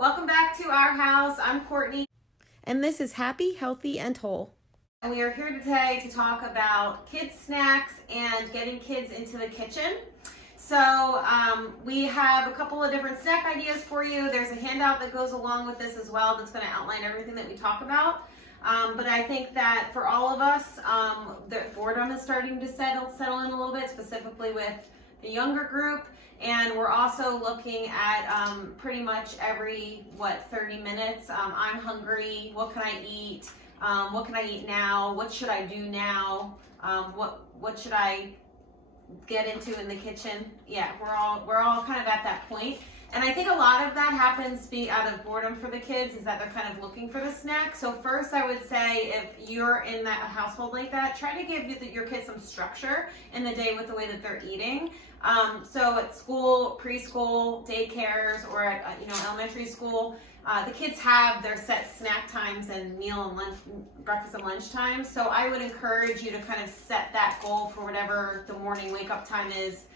Welcome back to our house. I'm Courtney. And this is Happy, Healthy, and Whole. And we are here today to talk about kids' snacks and getting kids into the kitchen. So we have a couple of different snack ideas for you. There's a handout that goes along with this as well that's going to outline everything that we talk about. But I think that for all of us, the boredom is starting to settle in a little bit, specifically with the younger group. And we're also looking at pretty much every, 30 minutes, I'm hungry, what can I eat? What can I eat now? What should I do now? What should I get into in the kitchen? Yeah, we're all kind of at that point. And I think a lot of that happens out of boredom for the kids, is that they're kind of looking for the snack. So first I would say, if you're in that household like that, try to give your kids some structure in the day with the way that they're eating. So at school, preschool, daycares, or at elementary school, the kids have their set snack times and meal and lunch, breakfast and lunch times. So I would encourage you to kind of set that goal for whatever the morning wake up time is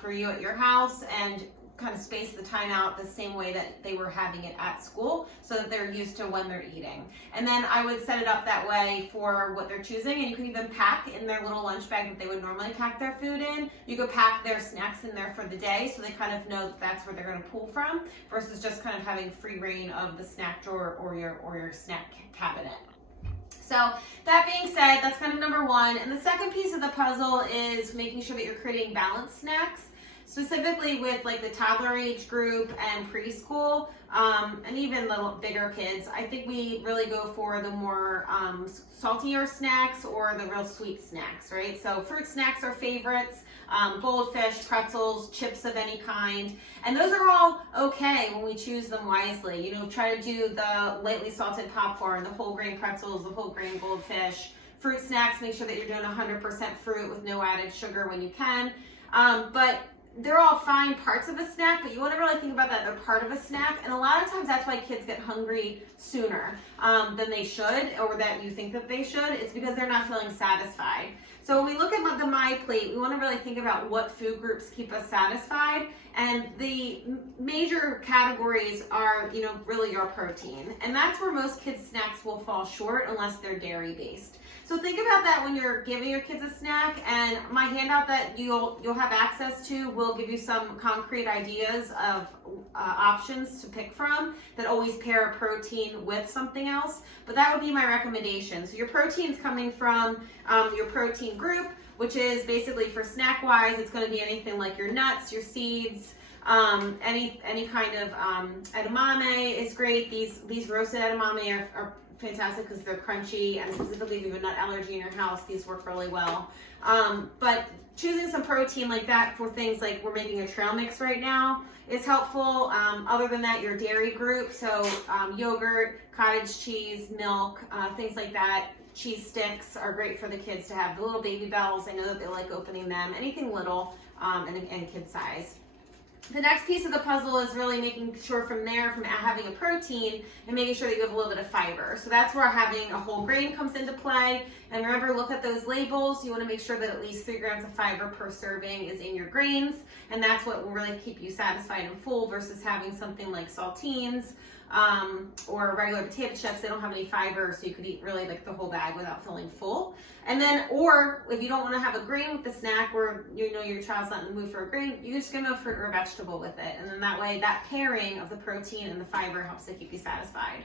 for you at your house, and kind of space the time out the same way that they were having it at school, so that they're used to when they're eating. And then I would set it up that way for what they're choosing, and you can even pack in their little lunch bag that they would normally pack their food in. You could pack their snacks in there for the day, so they kind of know that that's where they're going to pull from, versus just kind of having free reign of the snack drawer or your snack cabinet. So that being said, that's kind of number one. And the second piece of the puzzle is making sure that you're creating balanced snacks, specifically with like the toddler age group and preschool, and even little bigger kids. I think we really go for the more saltier snacks or the real sweet snacks, right? So fruit snacks are favorites, goldfish, pretzels, chips of any kind. And those are all okay when we choose them wisely. Try to do the lightly salted popcorn, the whole grain pretzels, the whole grain goldfish. Fruit snacks, make sure that you're doing 100% fruit with no added sugar when you can. But they're all fine parts of a snack, but you want to really think about that they're part of a snack. And a lot of times that's why kids get hungry sooner than they should, or that you think that they should. It's because they're not feeling satisfied. So when we look at the My Plate, we want to really think about what food groups keep us satisfied. And the major categories are, really your protein. And that's where most kids' snacks will fall short unless they're dairy based. So think about that when you're giving your kids a snack, and my handout that you'll have access to will give you some concrete ideas of options to pick from that always pair a protein with something else. But that would be my recommendation. So your protein's coming from your protein group, which is basically for snack wise, it's going to be anything like your nuts, your seeds, any kind of edamame is great. These roasted edamame are fantastic because they're crunchy, and specifically if you have a nut allergy in your house, these work really well. But choosing some protein like that for things like we're making a trail mix right now is helpful. Other than that, your dairy group, so yogurt, cottage cheese, milk, things like that. Cheese sticks are great for the kids to have. The little Baby Bells, I know that they like opening them. Anything little and kid size. The next piece of the puzzle is really making sure from having a protein and making sure that you have a little bit of fiber. So that's where having a whole grain comes into play. And remember, look at those labels. You want to make sure that at least 3 grams of fiber per serving is in your grains. And that's what will really keep you satisfied and full, versus having something like saltines or regular potato chips. They don't have any fiber, so you could eat really like the whole bag without feeling full. And then, or if you don't want to have a grain with the snack, or your child's not in the mood for a grain, you just give them a fruit or a vegetable with it. And then that way, that pairing of the protein and the fiber helps to keep you satisfied.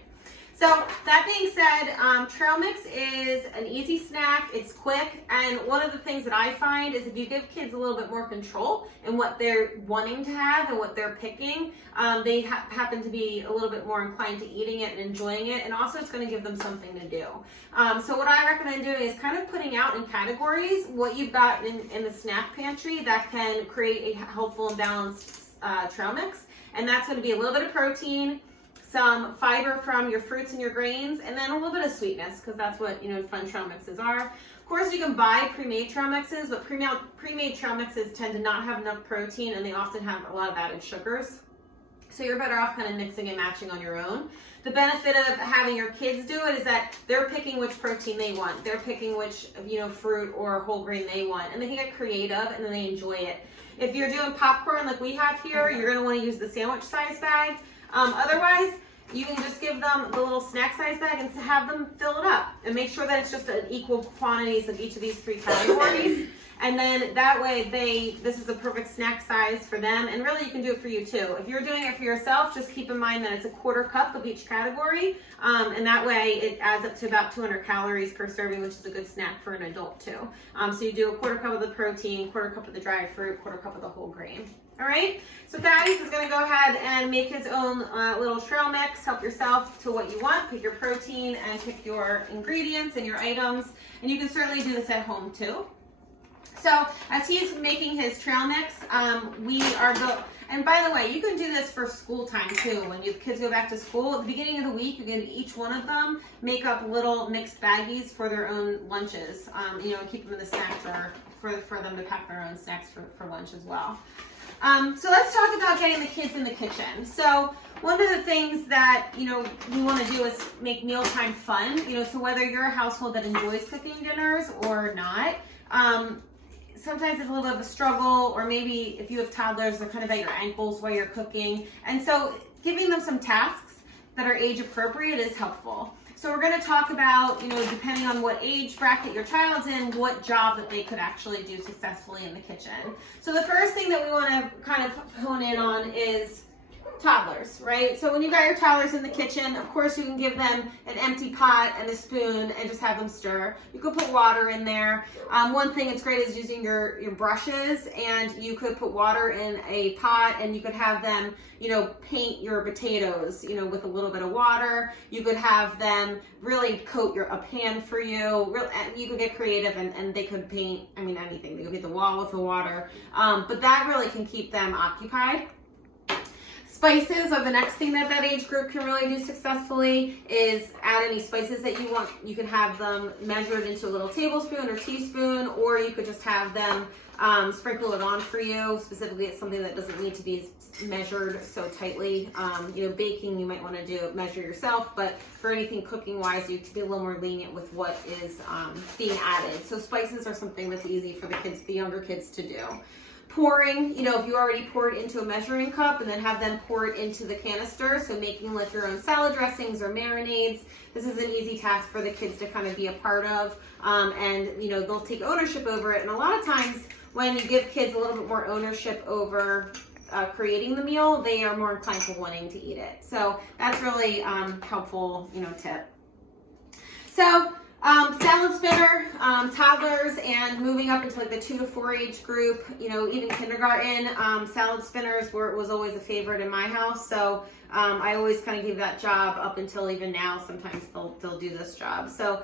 So that being said, trail mix is an easy snack. It's quick, and one of the things that I find is if you give kids a little bit more control in what they're wanting to have and what they're picking, they happen to be a little bit more inclined to eating it and enjoying it, and also it's going to give them something to do. So what I recommend doing is kind of putting out in categories what you've got in the snack pantry that can create a helpful and balanced trail mix, and that's going to be a little bit of protein, some fiber from your fruits and your grains, and then a little bit of sweetness, because that's what fun trail mixes are. Of course, you can buy pre-made trail mixes, but pre-made trail mixes tend to not have enough protein, and they often have a lot of added sugars. So you're better off kind of mixing and matching on your own. The benefit of having your kids do it is that they're picking which protein they want. They're picking which fruit or whole grain they want, and they can get creative and then they enjoy it. If you're doing popcorn like we have here, you're going to want to use the sandwich size bag. Otherwise, you can just give them the little snack size bag and have them fill it up and make sure that it's just an equal quantities of each of these 3 categories. And then that way this is a perfect snack size for them. And really you can do it for you too. If you're doing it for yourself, just keep in mind that it's a 1/4 cup of each category. And that way it adds up to about 200 calories per serving, which is a good snack for an adult too. So you do a 1/4 cup of the protein, 1/4 cup of the dried fruit, 1/4 cup of the whole grain. All right, so Thaddeus is gonna go ahead and make his own little trail mix. Help yourself to what you want. Pick your protein and pick your ingredients and your items. And you can certainly do this at home too. So as he's making his trail mix, and by the way, you can do this for school time too. When your kids go back to school, at the beginning of the week, you can each one of them make up little mixed baggies for their own lunches. Keep them in the snack drawer for them to pack their own snacks for lunch as well. So let's talk about getting the kids in the kitchen. So one of the things that, we want to do is make mealtime fun. So whether you're a household that enjoys cooking dinners or not, sometimes it's a little bit of a struggle, or maybe if you have toddlers, they're kind of at your ankles while you're cooking. And so giving them some tasks that are age appropriate is helpful. So we're going to talk about, depending on what age bracket your child's in, what job that they could actually do successfully in the kitchen. So the first thing that we want to kind of hone in on is toddlers, right? So when you got your toddlers in the kitchen, of course you can give them an empty pot and a spoon and just have them stir. You could put water in there. One thing that's great is using your brushes, and you could put water in a pot and you could have them, paint your potatoes, with a little bit of water. You could have them really coat a pan for you. You could get creative and they could paint, anything. They could paint the wall with the water. But that really can keep them occupied. Spices are the next thing that age group can really do successfully, is add any spices that you want. You can have them measured into a little tablespoon or teaspoon, or you could just have them sprinkle it on for you. Specifically, it's something that doesn't need to be measured so tightly. Baking, you might want to measure yourself, but for anything cooking wise, you can be a little more lenient with what is being added. So spices are something that's easy for the younger kids to do. Pouring, if you already poured into a measuring cup, and then have them pour it into the canister, so making like your own salad dressings or marinades. This is an easy task for the kids to kind of be a part of, and they'll take ownership over it. And a lot of times when you give kids a little bit more ownership over creating the meal, they are more inclined to wanting to eat it. So that's really helpful, tip. So salad spinner, toddlers, and moving up into like the 2 to 4 age group, even kindergarten, salad spinners was always a favorite in my house. So I always kind of give that job up until even now. Sometimes they'll do this job. So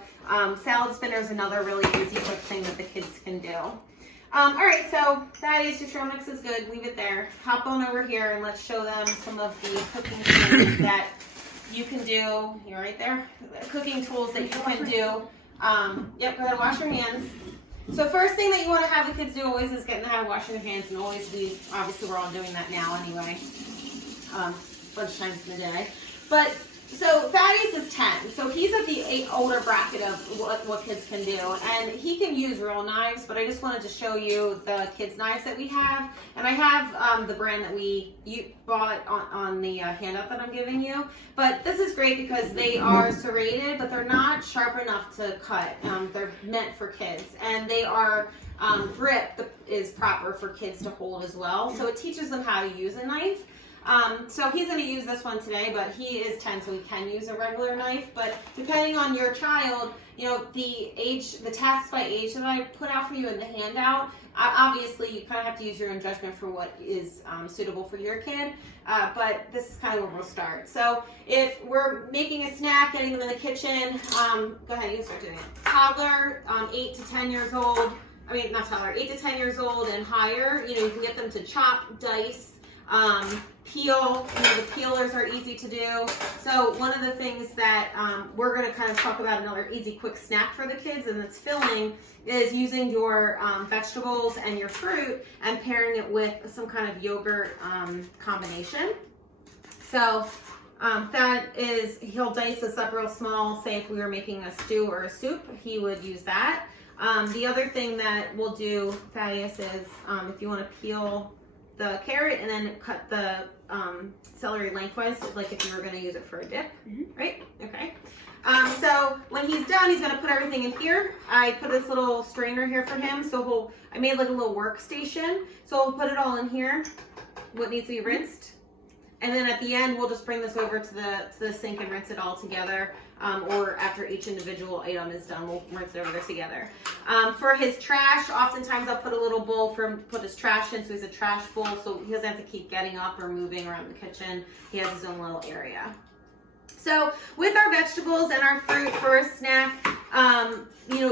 salad spinner is another really easy, quick thing that the kids can do. All right, so that is your trail mix is good. Leave it there. Hop on over here and let's show them some of the cooking tools that you can do. You're right there. Cooking tools that you can do. Go ahead and wash your hands. So first thing that you want to have the kids do always is get in the habit of washing their hands, and obviously we're all doing that now anyway, a bunch of times in the day. But so Thaddeus is 10, so he's at the older bracket of what kids can do, and he can use real knives, but I just wanted to show you the kids' knives that we have, and I have the brand that you bought on the handout that I'm giving you. But this is great because they are serrated, but they're not sharp enough to cut. They're meant for kids, and they are grip is proper for kids to hold as well, so it teaches them how to use a knife. So he's going to use this one today, but he is 10, so he can use a regular knife. But depending on your child, the tasks by age that I put out for you in the handout, obviously you kind of have to use your own judgment for what is suitable for your kid. But this is kind of where we'll start. So if we're making a snack, getting them in the kitchen, go ahead, you can start doing it. Toddler, 8 to 10 years old. 8 to 10 years old and higher, you can get them to chop, dice, peel. The peelers are easy to do. So one of the things that we're going to kind of talk about, another easy quick snack for the kids, and that's filling, is using your vegetables and your fruit and pairing it with some kind of yogurt combination. So he'll dice this up real small. Say if we were making a stew or a soup, he would use that. The other thing that we'll do, Thaddeus, is if you want to peel the carrot and then cut the celery lengthwise, like if you were going to use it for a dip, right? Okay. So when he's done, he's going to put everything in here. I put this little strainer here for him, so I made like a little workstation. So we'll put it all in here, what needs to be rinsed. And then at the end, we'll just bring this over to the sink and rinse it all together. Or after each individual item is done, we'll rinse it over there together. For his trash, oftentimes I'll put a little bowl for him to put his trash in, so he's a trash bowl, so he doesn't have to keep getting up or moving around the kitchen. He has his own little area. So with our vegetables and our fruit for a snack,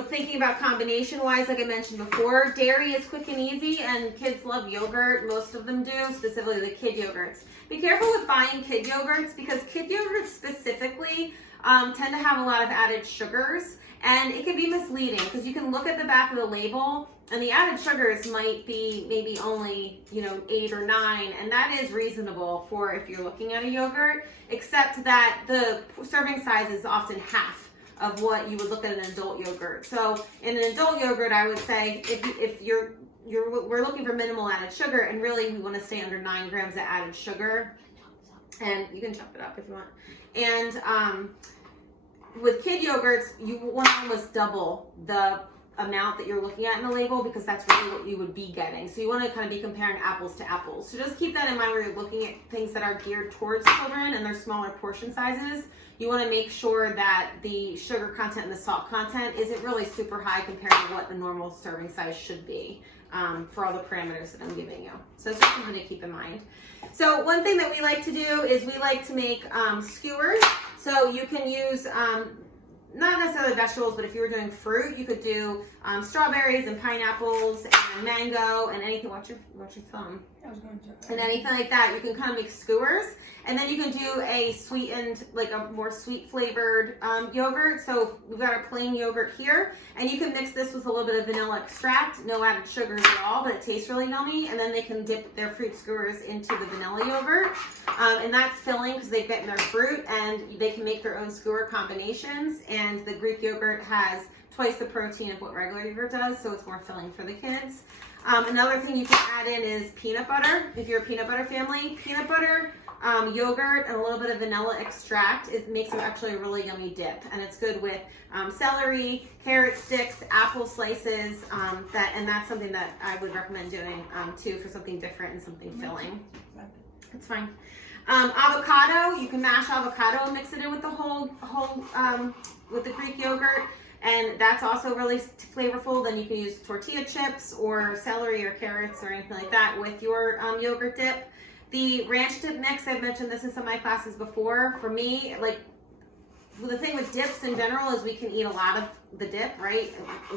thinking about combination-wise, like I mentioned before, dairy is quick and easy, and kids love yogurt. Most of them do, specifically the kid yogurts. Be careful with buying kid yogurts because kid yogurts specifically tend to have a lot of added sugars, and it can be misleading because you can look at the back of the label and the added sugars might be maybe only 8 or 9, and that is reasonable for if you're looking at a yogurt, except that the serving size is often half of what you would look at an adult yogurt. So in an adult yogurt, I would say if we're looking for minimal added sugar, and really we want to stay under 9 grams of added sugar, and you can chop it up if you want. And with kid yogurts, you want to almost double the amount that you're looking at in the label because that's really what you would be getting. So you want to kind of be comparing apples to apples. So just keep that in mind where you're looking at things that are geared towards children and their smaller portion sizes. You want to make sure that the sugar content and the salt content isn't really super high compared to what the normal serving size should be for all the parameters that I'm giving you. So it's just something to keep in mind. So one thing that we like to do is we like to make skewers. So you can use not necessarily vegetables, but if you were doing fruit, you could do strawberries and pineapples and mango and anything. Watch your thumb. I was going to. And anything like that, you can kind of make skewers. And then you can do a sweetened, like a more sweet flavored yogurt. So we've got our plain yogurt here. And you can mix this with a little bit of vanilla extract, no added sugars at all, but it tastes really yummy. And then they can dip their fruit skewers into the vanilla yogurt. And that's filling because they've gotten their fruit, and they can make their own skewer combinations. And the Greek yogurt has twice the protein of what regular yogurt does, so it's more filling for the kids. Another thing you can add in is peanut butter. If you're a peanut butter family, peanut butter, yogurt, and a little bit of vanilla extract, it makes it actually a really yummy dip. And it's good with celery, carrot sticks, apple slices, and that's something that I would recommend doing too for something different and something filling. It's fine. Avocado, you can mash avocado and mix it in with the whole with the Greek yogurt. And that's also really flavorful. Then you can use tortilla chips or celery or carrots or anything like that with your yogurt dip. The ranch dip mix, I've mentioned this in some of my classes before. For me, like the thing with dips in general is we can eat a lot of the dip, right?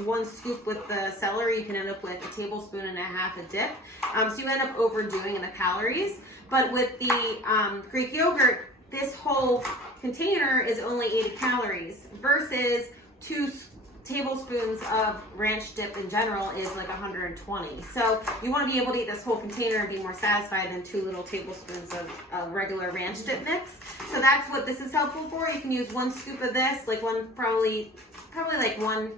One scoop with the celery, you can end up with a tablespoon and a half of dip. So you end up overdoing in the calories. But with the Greek yogurt, this whole container is only 80 calories versus 2 tablespoons of ranch dip in general is like 120. So you want to be able to eat this whole container and be more satisfied than 2 little tablespoons of regular ranch dip mix. So that's what this is helpful for. You can use 1 scoop of this, like probably like 1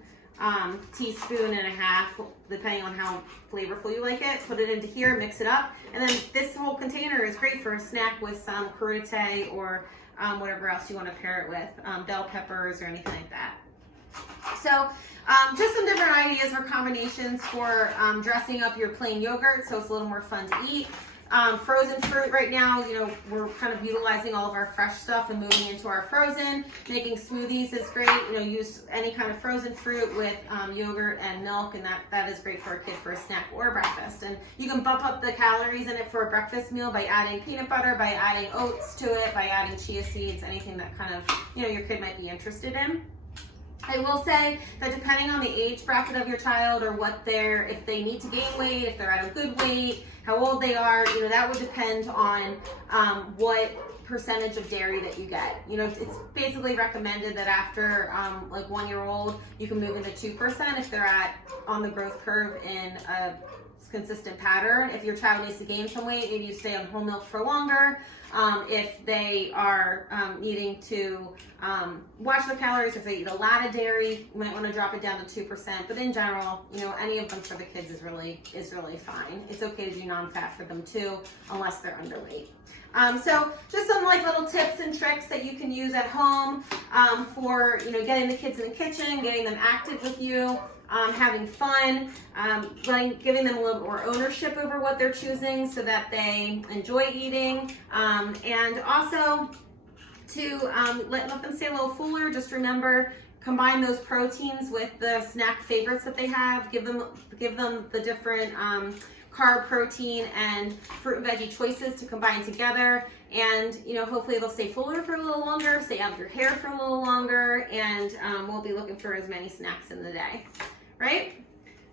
teaspoon and a half, depending on how flavorful you like it. Put it into here, mix it up, and then this whole container is great for a snack with some crudité or whatever else you want to pair it with, bell peppers or anything like that. So just some different ideas for combinations for dressing up your plain yogurt so it's a little more fun to eat. Frozen fruit right now, we're kind of utilizing all of our fresh stuff and moving into our frozen. Making smoothies is great. Use any kind of frozen fruit with yogurt and milk, and that is great for a kid for a snack or a breakfast. And you can bump up the calories in it for a breakfast meal by adding peanut butter, by adding oats to it, by adding chia seeds, anything that kind of, your kid might be interested in. I will say that depending on the age bracket of your child or if they need to gain weight, if they're at a good weight, how old they are, that would depend on what percentage of dairy that you get. It's basically recommended that after like 1 year old, you can move into 2% if they're on the growth curve in consistent pattern. If your child needs to gain some weight, maybe you stay on whole milk for longer. If they are needing to watch their calories, if they eat a lot of dairy, you might want to drop it down to 2%. But in general, you know, any of them for the kids is really fine. It's okay to do non-fat for them too, unless they're underweight. So just some like little tips and tricks that you can use at home for, you know, getting the kids in the kitchen, getting them active with you, having fun, giving them a little more ownership over what they're choosing so that they enjoy eating, and also to let them stay a little fuller. Just remember, combine those proteins with the snack favorites that they have. Give them the different carb, protein, and fruit and veggie choices to combine together, and you know, hopefully they'll stay fuller for a little longer, stay out of your hair for a little longer, and we'll be looking for as many snacks in the day. Right?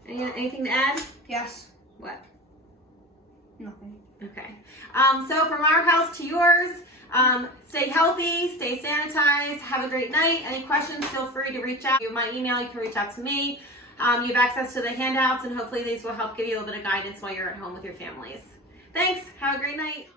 Anything to add? Yes. What? Nothing. Okay. So from our house to yours, stay healthy, stay sanitized, have a great night. Any questions, feel free to reach out. You have my email, you can reach out to me. You have access to the handouts, and hopefully these will help give you a little bit of guidance while you're at home with your families. Thanks. Have a great night.